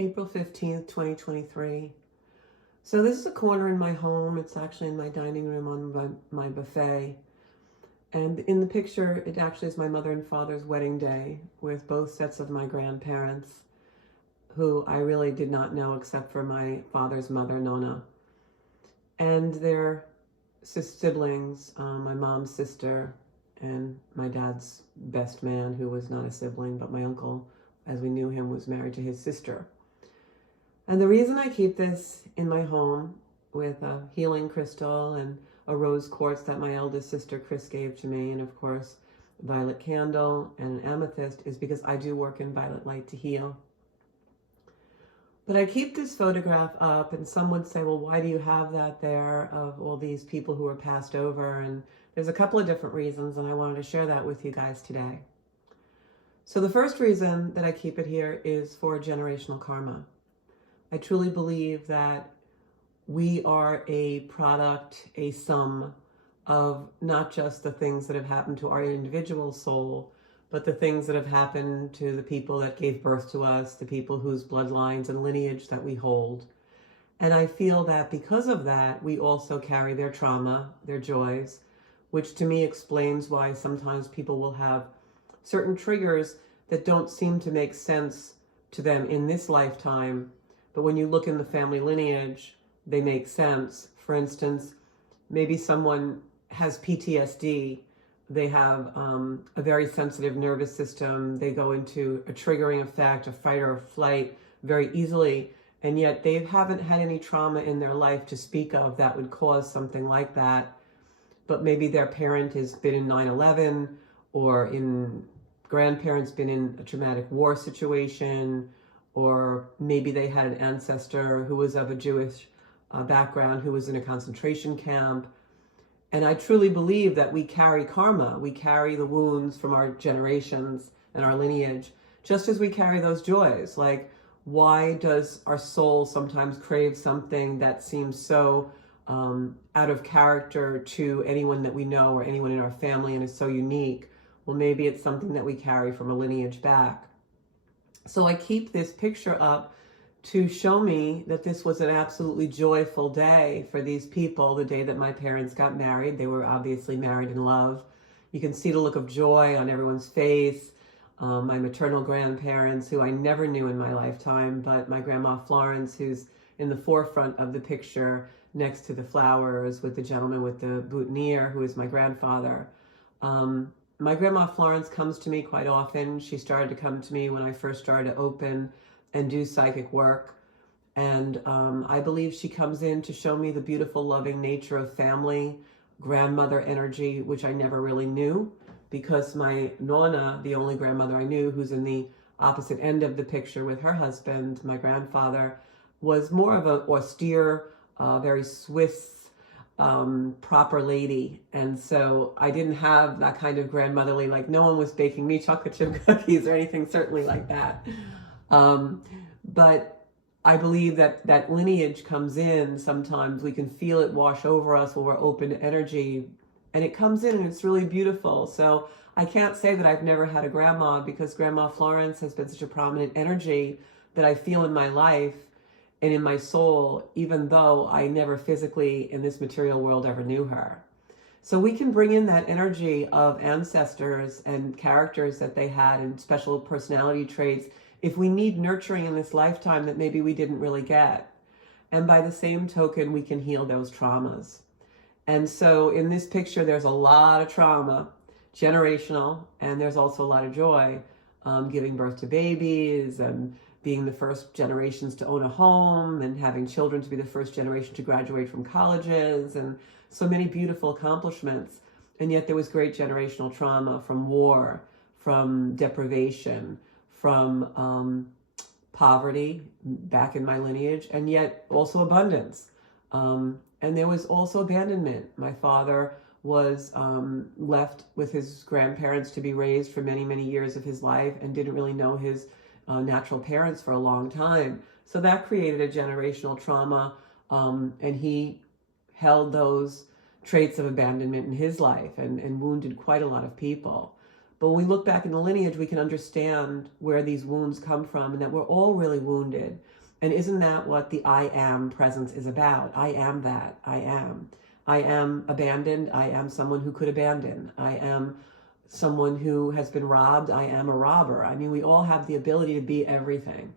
April 15th, 2023. So this is a corner in my home. It's actually in my dining room on my buffet. And in the picture, it actually is my mother and father's wedding day with both sets of my grandparents, who I really did not know except for my father's mother, Nona, and their siblings, my mom's sister and my dad's best man, who was not a sibling, but my uncle, as we knew him, was married to his sister. And the reason I keep this in my home with a healing crystal and a rose quartz that my eldest sister Chris gave to me, and of course violet candle and an amethyst, is because I do work in violet light to heal. But I keep this photograph up, and some would say, well, why do you have that there of all these people who are passed over? And there's a couple of different reasons, and I wanted to share that with you guys today. So the first reason that I keep it here is for generational karma. I truly believe that we are a product, a sum of not just the things that have happened to our individual soul, but the things that have happened to the people that gave birth to us, the people whose bloodlines and lineage that we hold. And I feel that because of that, we also carry their trauma, their joys, which to me explains why sometimes people will have certain triggers that don't seem to make sense to them in this lifetime. But when you look in the family lineage, they make sense. For instance, maybe someone has PTSD. They have a very sensitive nervous system. They go into a triggering effect, a fight or flight very easily. And yet they haven't had any trauma in their life to speak of that would cause something like that. But maybe their parent has been in 9/11, or grandparents been in a traumatic war situation, or maybe they had an ancestor who was of a Jewish background who was in a concentration camp. And I truly believe that we carry karma. We carry the wounds from our generations and our lineage, just as we carry those joys. Like, why does our soul sometimes crave something that seems so out of character to anyone that we know or anyone in our family and is so unique? Well, maybe it's something that we carry from a lineage back. So I keep this picture up to show me that this was an absolutely joyful day for these people, the day that my parents got married. They were obviously married in love. You can see the look of joy on everyone's face. My maternal grandparents, who I never knew in my lifetime, but my grandma Florence, who's in the forefront of the picture next to the flowers with the gentleman with the boutonniere, who is my grandfather. My grandma Florence comes to me quite often. She started to come to me when I first started to open and do psychic work. And I believe she comes in to show me the beautiful, loving nature of family, grandmother energy, which I never really knew, because my Nona, the only grandmother I knew, who's in the opposite end of the picture with her husband, my grandfather, was more of an austere, very Swiss, proper lady. And so I didn't have that kind of grandmotherly, like no one was baking me chocolate chip cookies or anything certainly like that. But I believe that that lineage comes in. Sometimes we can feel it wash over us when we're open to energy, and it comes in and it's really beautiful. So I can't say that I've never had a grandma, because Grandma Florence has been such a prominent energy that I feel in my life and in my soul, even though I never physically in this material world ever knew her. So we can bring in that energy of ancestors and characters that they had and special personality traits if we need nurturing in this lifetime that maybe we didn't really get. And by the same token, we can heal those traumas. And so in this picture, there's a lot of trauma, generational, and there's also a lot of joy, giving birth to babies and being the first generations to own a home and having children to be the first generation to graduate from colleges, and so many beautiful accomplishments. And yet there was great generational trauma from war, from deprivation, from poverty back in my lineage, and yet also abundance. And there was also abandonment. My father was left with his grandparents to be raised for many, many years of his life and didn't really know his natural parents for a long time. So that created a generational trauma, and he held those traits of abandonment in his life and wounded quite a lot of people. But when we look back in the lineage, we can understand where these wounds come from and that we're all really wounded. And isn't that what the I am presence is about? I am that. I am. I am abandoned. I am someone who could abandon. I am someone who has been robbed. I am a robber. I mean, we all have the ability to be everything.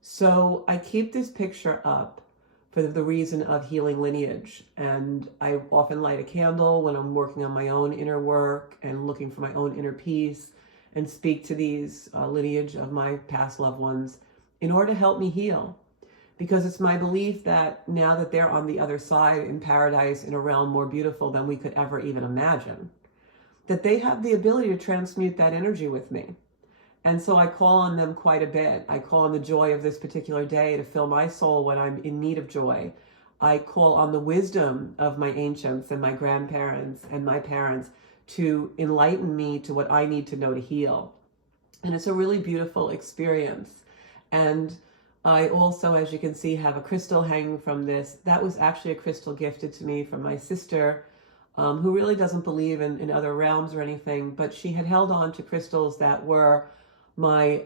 So I keep this picture up for the reason of healing lineage. And I often light a candle when I'm working on my own inner work and looking for my own inner peace, and speak to these lineage of my past loved ones in order to help me heal. Because it's my belief that now that they're on the other side in paradise, in a realm more beautiful than we could ever even imagine, that they have the ability to transmute that energy with me. And so I call on them quite a bit. I call on the joy of this particular day to fill my soul when I'm in need of joy. I call on the wisdom of my ancients and my grandparents and my parents to enlighten me to what I need to know to heal. And it's a really beautiful experience. And I also, as you can see, have a crystal hanging from this. That was actually a crystal gifted to me from my sister, who really doesn't believe in other realms or anything, but she had held on to crystals that were my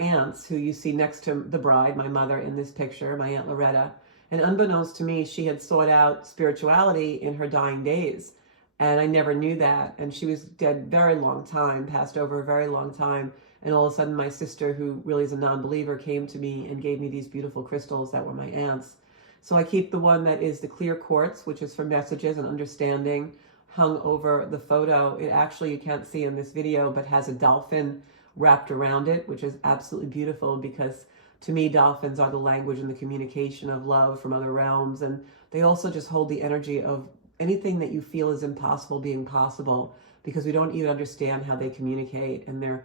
aunts, who you see next to the bride, my mother in this picture, my Aunt Loretta. And unbeknownst to me, she had sought out spirituality in her dying days. And I never knew that. And she was dead very long time, passed over a very long time. And all of a sudden, my sister, who really is a non-believer, came to me and gave me these beautiful crystals that were my aunt's. So I keep the one that is the clear quartz, which is for messages and understanding, hung over the photo. It actually, you can't see in this video, but has a dolphin wrapped around it, which is absolutely beautiful, because to me, dolphins are the language and the communication of love from other realms. And they also just hold the energy of anything that you feel is impossible being possible, because we don't even understand how they communicate. And they're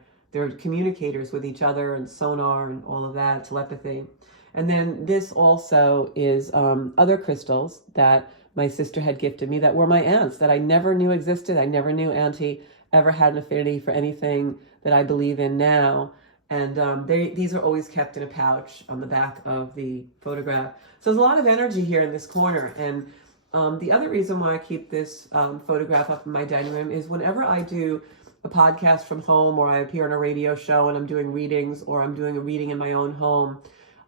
communicators with each other, and sonar and all of that, telepathy. And then this also is other crystals that my sister had gifted me that were my aunt's, that I never knew existed. I never knew Auntie ever had an affinity for anything that I believe in now. And these are always kept in a pouch on the back of the photograph. So there's a lot of energy here in this corner. And the other reason why I keep this photograph up in my dining room is whenever I do a podcast from home, or I appear on a radio show and I'm doing readings, or I'm doing a reading in my own home,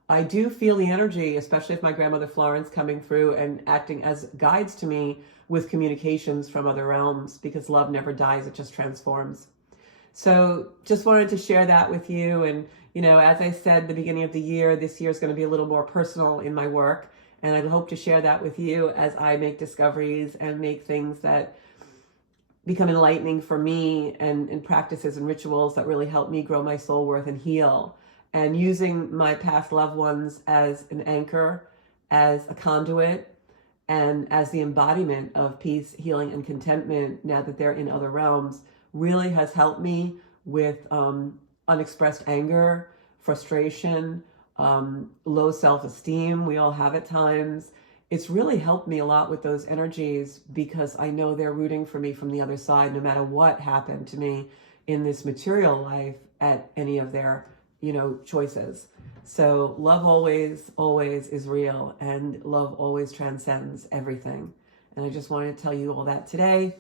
I do feel the energy, especially if my grandmother Florence coming through and acting as guides to me with communications from other realms, because love never dies, it just transforms. So just wanted to share that with you. And, you know, as I said, the beginning of the year, this year is going to be a little more personal in my work. And I hope to share that with you as I make discoveries and make things that become enlightening for me, and practices and rituals that really help me grow my soul worth and heal. And using my past loved ones as an anchor, as a conduit, and as the embodiment of peace, healing, and contentment now that they're in other realms, really has helped me with unexpressed anger, frustration, low self-esteem. We all have at times. It's really helped me a lot with those energies, because I know they're rooting for me from the other side, no matter what happened to me in this material life at any of their, choices. So love always, always is real, and love always transcends everything. And I just wanted to tell you all that today,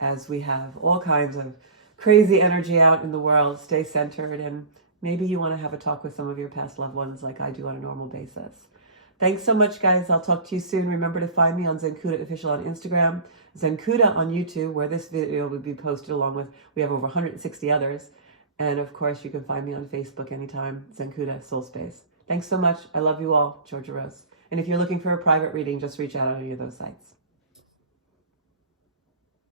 as we have all kinds of crazy energy out in the world. Stay centered, and maybe you want to have a talk with some of your past loved ones like I do on a normal basis. Thanks so much, guys. I'll talk to you soon. Remember to find me on Zenkuda Official on Instagram, Zenkuda on YouTube, where this video will be posted along with, we have over 160 others. And of course, you can find me on Facebook anytime, Zenkuda Soul Space. Thanks so much. I love you all. Georgia Rose. And if you're looking for a private reading, just reach out on any of those sites.